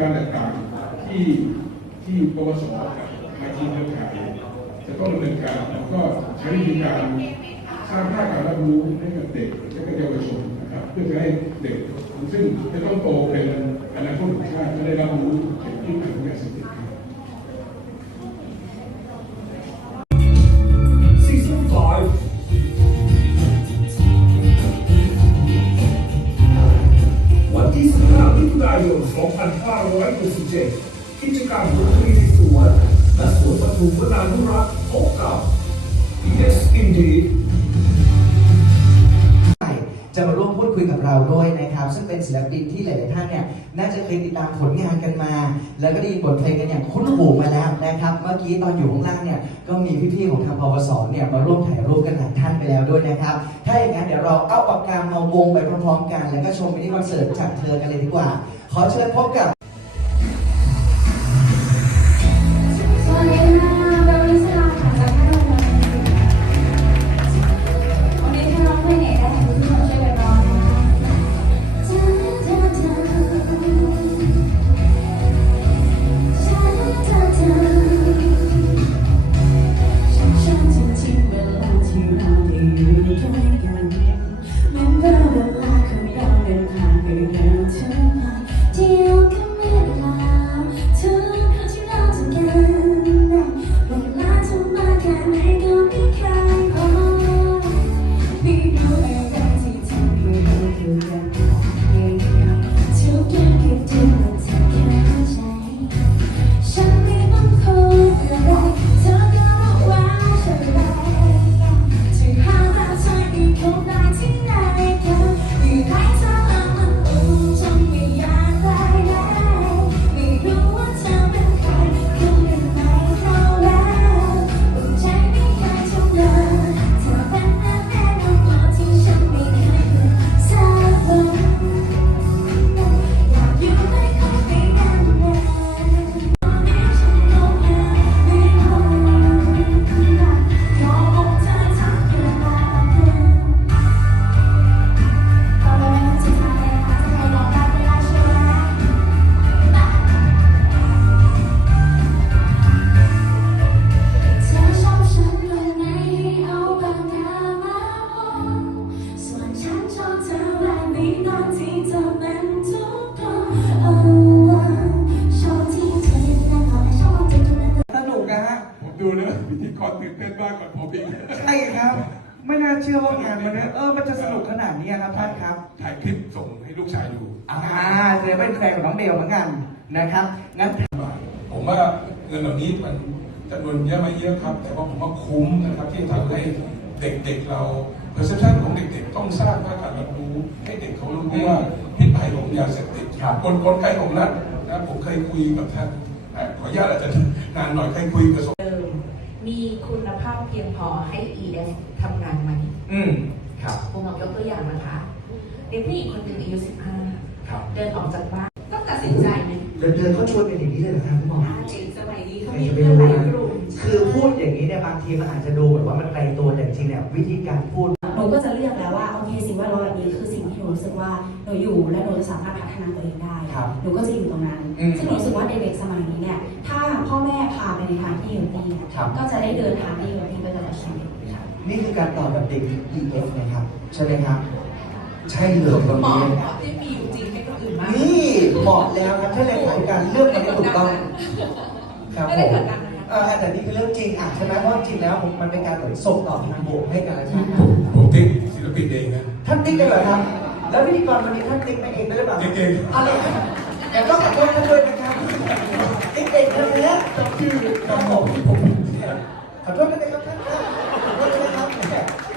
การณ์ต่างๆที่ที่ปวสกับไอทีเครือข่ายจะต้องดำเนินการแล้วก็ใช้วิธีการสร้างภาพการรับรู้ให้กับเด็กและก็เยาวชนนะครับเพื่อจะให้เด็กซึ่งจะต้องโตเป็นอนาคตของชาติจะได้รับรู้เกี่ยวกับที่ของยาเสพติด เป็นศิลปินที่หลายๆท่านเนี่ยน่าจะเคยติดตามผลงานกันมา แล้วก็ได้ยินบทเพลงกันอย่างคุ้นหูมาแล้วนะครับ เมื่อกี้ตอนอยู่ข้างล่างเนี่ยก็มีพี่ๆของทางพวสเนี่ยมาร่วมถ่ายรูปกันหลายท่านไปแล้วด้วยนะครับ ถ้าอย่างนั้นเดี๋ยวเราเอาปากกามาวงไปพร้อมๆกัน แล้วก็ชมมินิคอนเสิร์ตจากเธอกันเลยดีกว่า ขอเชิญพบกับ กรตื่นเต้นมากกว่าผมอีกใช่ครับ ไม่น่าเชื่อว่างานวันนี้เออมันจะสนุกขนาดนี้ครับท่านครับ ถ่ายคลิปส่งให้ลูกชายดูอ่าแสดงว่าเป็นแฟนของน้องเบลเหมือนกันนะครับงั้นผมว่าเงินเหล่านี้มันจำนวนเยอะไหมเยอะครับ แต่ว่าผมว่าคุ้มนะครับที่ทำให้เด็กๆเรา perception ของเด็กๆ ต้องสร้างภาคการรับรู้ให้เด็กเขารู้ว่าพิษภัยของยาเสพติดครับคนคนไข้ของรัฐนะผมเคยคุยกับท่านเอ่อขออนุญาตอาจจะนานหน่อยเคยคุยกับเดิ มมีคุณภาพเพียงพอให้ ES ทำงานไหมอืมครับผมลองยกตัวอย่างนะคะเด็กผู้หญิงคนหนึ่งอายุ ครับ15 เดินออกจากบ้านก็ตัดสินใจนะเดินเดินเขาชวนเป็นอย่างนี้เลยเหรอครับคุณหมอเด็กสมัยนี้เขาใครมีจะไปเพื่อนรู้หลายนะกลุ่ม คือพูดอย่างนี้เนี่ยบางทีมันอาจจะดูแบบว่ามันไกลตัวแต่จริงๆเนี่ยวิธีการพูด ว่าหนูอยู่และหนูจะสามารถพัฒนาตัวเองได้ครับหนูก็จะอยู่ตรงนั้นอืมซึ่งหนูรู้สึกว่าเด็กๆสมัยนี้เนี่ยถ้าพ่อแม่พาไปในทางที่เฮลตี้เนี่ยครับ ก็จะได้เดินทางที่เฮลตี้ไปตลอดชีวิตค่ะนี่คือการตอบแบบเด็ก EF นะครับ ใช่ไหมครับ ใช่เลยตรงหมอนี้ หมอที่มีอยู่จริงให้คนอื่นมากนี่เหมาะแล้วครับถ้าเลขาธิการเลือกมันถูกต้องครับไม่ผได้มกดดันนะคะเออแต่นี่คือเรื่องจริงอะใช่ไหมเพราะจริงแล้วผมมันเป็นการเหมือนส่งต่อทางบวกให้กันและกันผมติ๊กศิลปินเองนะท่านติ๊กได้เหรอครับ แล้วพิธีกรวันนี้ท่านติ๊กมาเองได้หรือเปล่าติ๊กเองอะไรครับแต่ต้องขอโทษท่านด้วยนะครับติ๊กเองนะฮะชื่อครับผมผมขอโทษด้วยนะครับท่านครับขอโทษด้วยนะครับ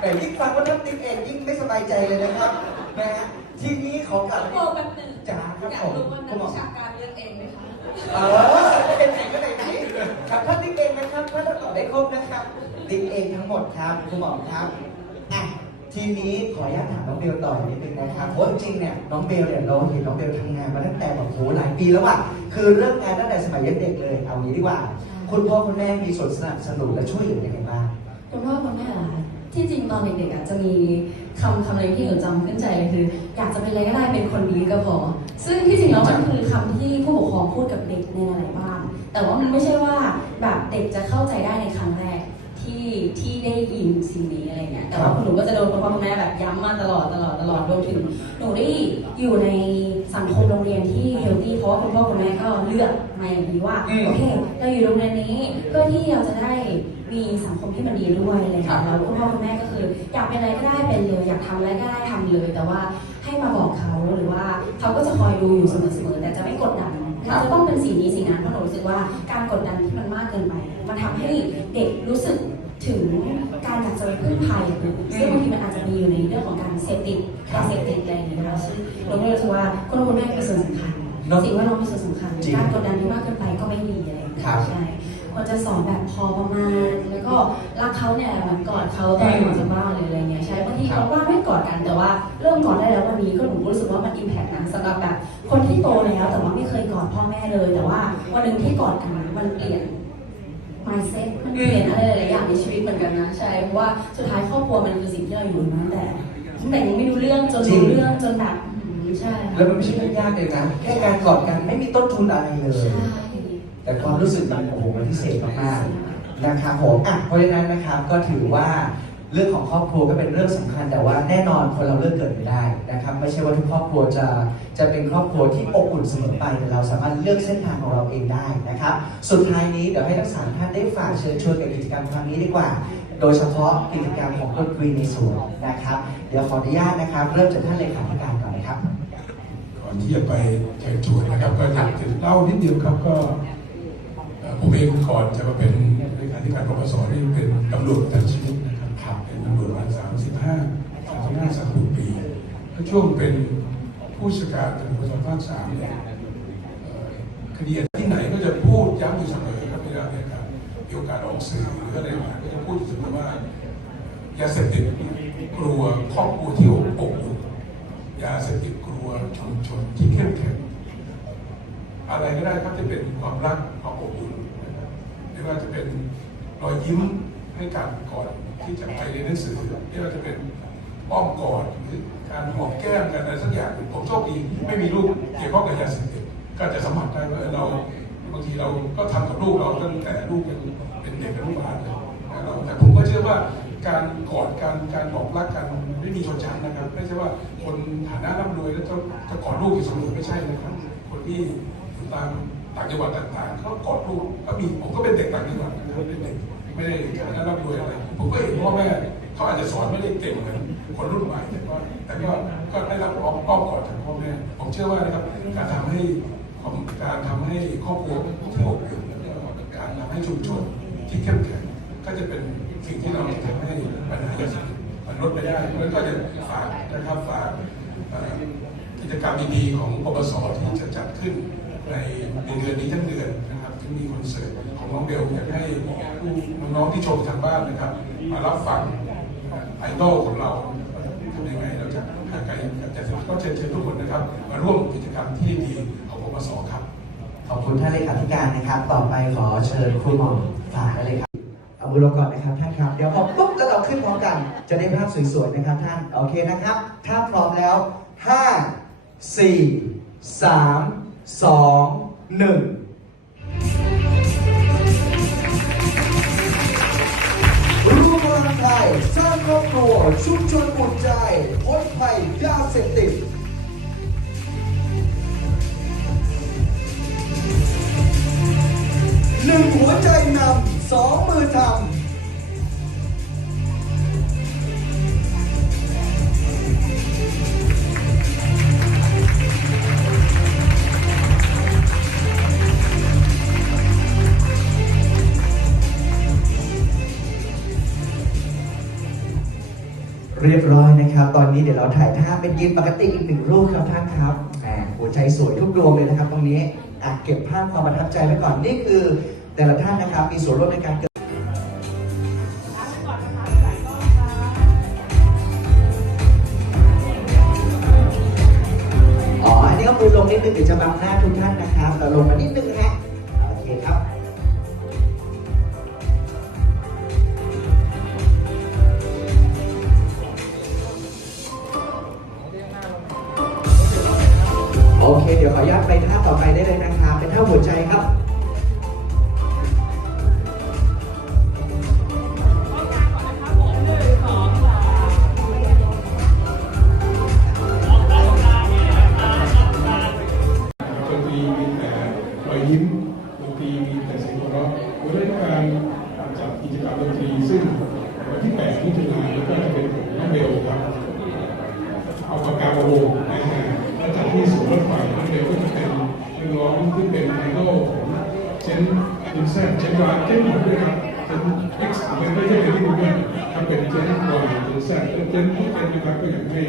แต่ยิ่งฟังว่าท่านติ๊กเองยิ่งไม่สบายใจเลยนะครับนะฮะทีนี้ขอกลับโอ้แป๊บหนึงจ๋าครับอยาผกมรู้ว่านัคุกณหมอวิชาการเลือกเองไหมคะเออเป็นไหนก็ไหนไหนครับท่านติ๊กเองนะครับถ้าท่านตอบได้ครบนะครับติ๊กเองทั้งหมดครับคุณหมอครับอะ ทีนี้ขออนุญาตถามน้องเบลต่อนิดนึงนะครับเพราะจริงๆเนี่ยน้องเบลเนี่ยเราเห็นน้องเบลทำงานมาตั้งแต่แบบโหหลายปีแล้วอะคือเริ่มงานตั้งแต่สมัยยังเด็กเลย เอางี้ดีกว่า คุณพ่อคุณแม่มีส่วนสนับสนุนและช่วยเหลือยังไงบ้าง คุณพ่อคุณแม่เหรอคะที่จริงตอนเด็กๆอะจะมีคำคำอะไรที่หนูจำขึ้นใจเลยคือ อยากจะเป็นอะไรก็ได้เป็นคนดีก็พอ ซึ่งที่จริงแล้วมันคือคำที่ผู้ปกครองพูด็กในหลายๆบ้านแต่ว่ามันไม่ใช่ว่าแบบเด็กจะเข้าใจได้ในครั้งแรก ที่ที่ได้ยินสิ่งนี้อะไรเงี้ยแต่ว่าคุณหนูก็จะโดนคุณพ่อคุณแม่แบบย้ำมาตลอดตลอดตลอดรวมถึงหนูได้อยู่ในสังคมโรงเรียนที่เฮลตี้เพราะว่าคุณพ่อคุณแม่ก็เลือกมาอย่างนี้ว่าอืมโอเคเราอยู่โรงเรียนนี้เพื่อที่เราจะได้มีสังคมที่มันดีด้วยอะไรครัเงี้บยแล้วคุณพ่อคุณแม่ก็คืออยากเป็นอะไรก็ได้เป็นเลยอยากทำอะไรก็ได้ทำเลย แต่ว่าให้มาบอกเขาหรือว่าเขาก็จะคอยดูอยู่เสมอๆแต่จะไม่กดดันครับจะต้องเป็นสีนี้สีนั้นเพราะหนูรู้สึกว่าการกดดันที่มันมากเกินไป มันทำให้เด็กรู้สึก ถึงการอยากจะไปพึ่งพาอย่างอื่นซึ่งบางทีมันอาจจะมีอยู่ในเรื่องของการเสพติดการเสพติดอะไรอย่างเงี้ยนะคะซึ่งเราก็เลยรู้สึกว่าคุณพ่อคุณแม่เป็นส่วนสำคัญเนอะสิ่งแวดล้อมเป็นส่วนสำคัญจริงการกดดันที่มากเกินไปก็ไม่ดีอะไรอย่างเงี้ยครับ ใช่ควรจะสอนแบบพอประมาณแล้วก็รักเขาเนี่ยเหมือนกอดเขาตอนออกจากบ้านหรืออะไรเงี้ยใช่บางทีเขาว่าไม่กอดกันแต่ว่าเริ่มกอดได้แล้ววันนี้ก็หนูรู้สึกว่ามันอิมแพคนะสำหรับแบบคนที่โตแล้วแต่ว่าไม่เคยกอดพ่อแม่เลย แต่ว่าวันหนึ่งที่กอดกันมันเปลี่ยน mindset มันเปลี่ยนอะไรหลายๆอย่างในชีวิตเหมือนกันนะใช่เพราะว่าสุดท้ายครอบครัวมันคือสิ่งที่เราอยู่มาตั้งแต่ตั้งแต่ยังไม่รู้เรื่องจนจริงรู้เรื่องจนแบบอืมใช่แล้วมันไม่ใช่เรื่องยากเลยนะแค่การกอดกันไม่มีต้นทุนอะไรเลย ใช่แต่ความรู้สึกมันโอ้โหมันพิเศษมากๆ นะครับผมอะเพราะฉะนั้นนะครับก็ถือว่า เรื่องของครอบครัวก็เป็นเรื่องสำคัญ แต่ว่าแน่นอนคนเราเลือกเกิดไม่ได้นะครับ ไม่ใช่ว่าทุกครอบครัวจะจะเป็นครอบครัวที่อบอุ่นเสมอไปแต่เราสามารถเลือกเส้นทางของเราเองได้นะครับ สุดท้ายนี้เดี๋ยวให้ทั้งสามท่านได้ฝากเชิญชวนกับกิจกรรมครั้งนี้ดีกว่า โดยเฉพาะกิจกรรมของดนตรีนในสวนนะครับ เดี๋ยวขออนุญาตนะครับ เริ่มจากท่านเลขาธิการก่อนนะครับ ก่อนที่จะไปเชิญชวนนะครับ ก็อยากจะเล่านิดเดียวครับก็ผมเองก่อนจะมาเป็นเลขาธิการปปสนี่เป็นตำรวจทั้งชีวิต ตำรวจมาสามสิบห้าสามสิบห้าสามสิบปี แล้วช่วงเป็นผู้จัดการตำรวจภาคสามเนี่ยเอ่อคดีที่ไหนก็จะพูดย้ำอยู่เสมอครับเวลาเนี่ยครับมีโอกาสออกสื่อหรืออะไรมาก็จะพูดอยู่เสมอว่ายาเสพติดกลัวครอบครัวที่อบอุ่นยาเสพติดกลัวชุมชนที่เข้มแข็งอะไรก็ได้ครับที่เป็นความรักความอบอุ่นนะครับไม่ว่าจะเป็นรอยยิ้มให้กันก่อน ที่จะไปเรียนหนังสือไม่ว่าจะเป็นอ้อมกอดหรือการหอมแก้มกันอะไรสักอย่างผมโชคดีไม่มีลูกเกี่ยวข้องกับยาเสพติดก็จะสัมผัสได้ว่าเราบางทีเราก็ทำกับลูกเราตั้งแต่ลูกยังเป็นเด็กอนุบาลเลยนเราแต่ผมก็เชื่อว่าการกอดการการบอกรักกันไม่มีชนชั้นนะครับ ไม่ใช่ว่าคนฐานะร่ำรวยแล้วจะจะกอดลูกอยู่เสมอไม่ใช่นะครับ คนที่อยู่ตาม ต่างจังหวัดต่างๆเขากอดลูกก็มีผมก็เป็นเด็กต่างจังหวัดนะครับเด็กไม่ได้ฐานะร่ำรวยอะไรผมก็เห็นพ่อแม่เขาอาจจะสอนไม่ได้เก่งเหมือนคนรุ่นใหม่แต่ก็แต่ก็ก็ได้รับอ้อมอ้อมกอดจากพ่อแม่ผมเชื่อว่านะครับการทำให้การทำให้ครอบครัวที่อบอุ่นแล้วก็การทำให้ชุมชนที่เข้มแข็งก็จะเป็นสิ่งที่เราจะทำให้ปัญหายาเสพติดมันลดไปได้แล้วก็จะฝากนะครับฝากกิจกรรมดีๆของปปสที่จะจัดขึ้น ในในเดือนนี้ทั้งเดือนนะครับที่มีคอนเสิร์ตของน้องเบลอยากให้ผู้น้องๆที่ชมทางบ้านนะครับ มารับฟังไอดอลของเราทำยังไงเราจะหางไกลกับยาเสพติดก็เชิญเชิญทุกคนนะครับ มาร่วมกิจกรรมที่ดีของปปสครับ ขอบคุณท่านเลขาธิการนะครับ ต่อไปขอเชิญครูหมอฝากเลยครับเอามือลงก่อนนะครับท่านครับ เดี๋ยวพอปุ๊บแล้วเราขึ้นพร้อมกัน จะได้ภาพสวยๆนะครับท่านโอเคนะครับ ถ้าพร้อมแล้ว 5 4 3 2 1ร่วมพลังไทยสร้างครอบครัวชุมชนอุ่นใจพ้นภัยยาเสพติดหนึ่งหัวใจนำสองมือทำ เรียบร้อยนะครับ ตอนนี้เดี๋ยวเราถ่ายภาเป็นยืนปกติอีกหนึ่งรูปครับท่านครับแหมหัวใจสวยทุกดวงเลยนะครับ ตรงนี้อะเก็บภาพความประทับใจไว้ก่อนนี่คือ แต่ละท่านนะครับมีส่วนร่วมในการเกิดอ๋ออันนี้ก็มือลงนิดนึงเดี๋ยวจะบังหน้าทุกท่านนะครับเราลงมานิดนึง โอเค เดี๋ยวขออนุไปท่าต่อไปได้เลยนะคะเป็นท่าหัวใจครับดนตรีมีแต่รอยิ้มดนตรีมีแต่เสียงหัวเราะเราได้การจัดกิจกรรมดนตรีซึ่งวันที่8มิถุนายนก็จะ แซนเจนทุกเจนนะครับก็อยากให้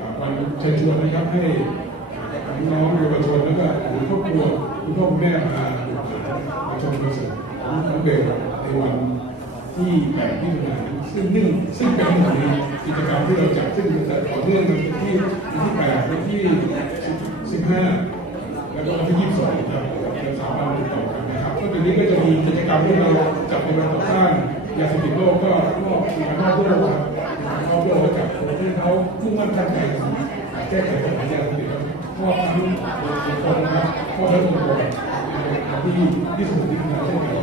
อ่าวันเชิญชวนนะครับให้น้องเยาวชนแล้วก็หรือครอบครัวคุณพ่อคุณแม่มาชมคอนเสิร์ตของน้องเบลในวันที่แปดที่ทำงานซึ่งนึ่งซึ่งเป็นหนึ่งในกิจกรรมที่เราจัดซึ่งจะต่อเนื่องกันที่ที่แปดวันที่สิบห้าแล้วก็วันที่ยี่สิบสองครับเป็นสามวันติดต่อกันนะครับก็ตรงนี้ก็จะมีกิจกรรมที่เราจัดในวันต่อต้านยาเสพติดโลกก็มอบสิ่งมอบโลกครับ มอบโลกให้กับคนที่เขามุ่งมั่นตั้งใจแก้ไขปัญหายาเสพติดมอบทั้งบุคคลนะครับมอบทั้งคนที่ที่สุดที่มาเช่นกัน